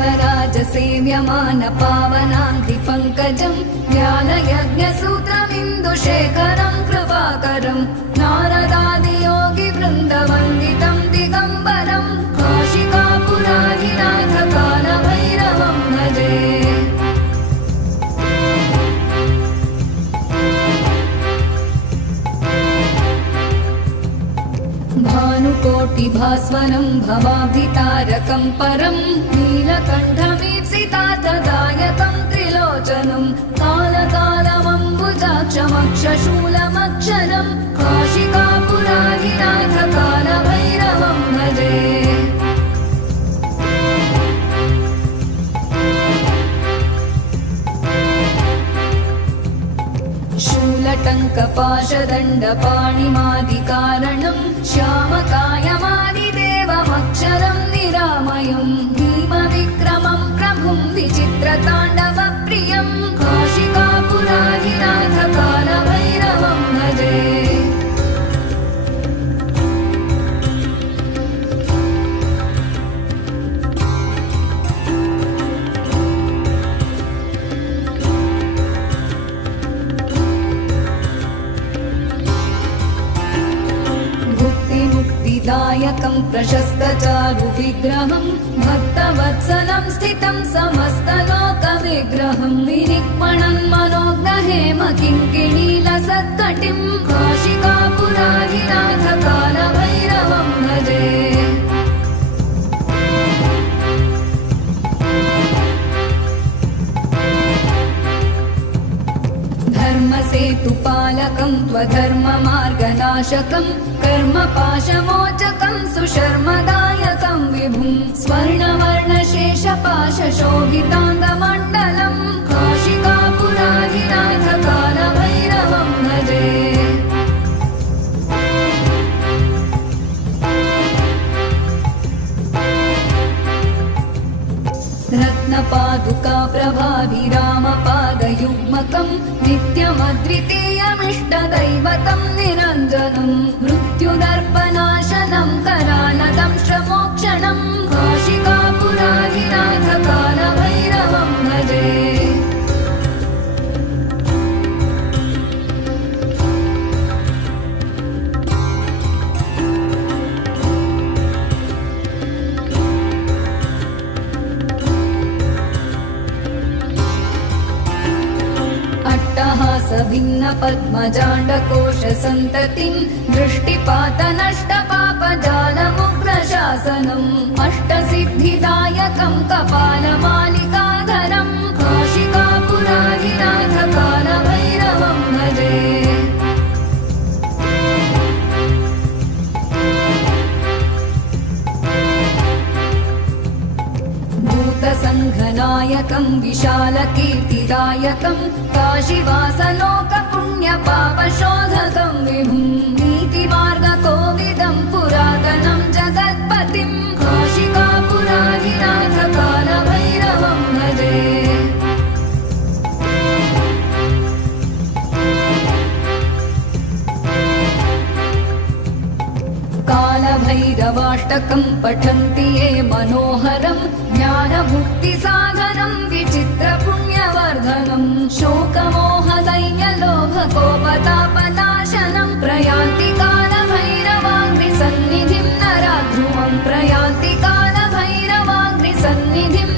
धर्मराजसेव्यमान पावनाङ्घ्रिपङ्कजं ज्ञानयज्ञसूत्रमिन्दुशेखरं कृपाकरं नारदादियोगिवृन्दवन्दितं दिगम्बरं काशिकापुराधिनाथ कालभैरवं भजे। भानुकोटिभास्वरं भवाब्धितारकं परं नीलकण्ठमीप्सितार्थदायकं त्रिलोचनं कालकालमम्बुजाक्षमक्षशूलमक्षरं काशिकापुराधिनाथ कालभैरवं भजे। शूलटङ्कपाशदण्डपाणिमादिकारणं श्यामकायमादिदेवमक्षरं निरामयं भीमविक्रमं प्रभुं विचित्रताण्डवप्रियं काशिकापुराधिनाथ कालभैरवं भजे। दायकं प्रशस्तचारुविग्रहं भक्तवत्सलं स्थितं समस्तलोकविग्रहं विनिक्मणं मनोज्ञहेम किङ्किणीलसत्कटिं काशिकापुराधिनाथ कालभैरवं भजे। धर्मसेतुपालकं त्वधर्ममार्गनाशकं कर्मपाशमोचकं सुशर्मदायकं विभुं स्वर्णवर्णशेषपाशशोभिताङ्गमण्डलं काशिकापुराधिनाथ कालभैरवं भजे। रत्नपादुका प्रभाभिरामपादयुग्मकं नित्यमद्वितीयमिष्टदैवतं निरञ्जनं मृत्युदर्पनाशनं करालदंष्ट्रमोक्षणं काशिकापुराधिनाथ कालभैरवं भजे। भिन्नपद्मजाण्डकोशसन्ततिं दृष्टिपातनष्टपापजालमुग्रशासनम् अष्टसिद्धिदायकं कपालमालिकाधरं काशिकापुराधिनाथ कालभैरवं भजे। भूतसङ्घनायकं विशालकीर्तिदायकं काशीवासलोकपुण्यपापशोधकं विभुं नीतिमार्गकोविदं पुरातनं जगत्पतिं काशिकापुराधिनाथ कालभैरवं भजे। कालभैरवाष्टकं पठन्ति ये मनोहरं ज्ञानमुक्तिसाधनं विचित्रपुण्यवर्धनं शोकमोहदैन्यलोभकोपतापनाशनं प्रयान्ति कालभैरवाङ्घ्रिसन्निधिं नराध्रुवं प्रयान्ति कालभैरवाङ्घ्रिसन्निधिं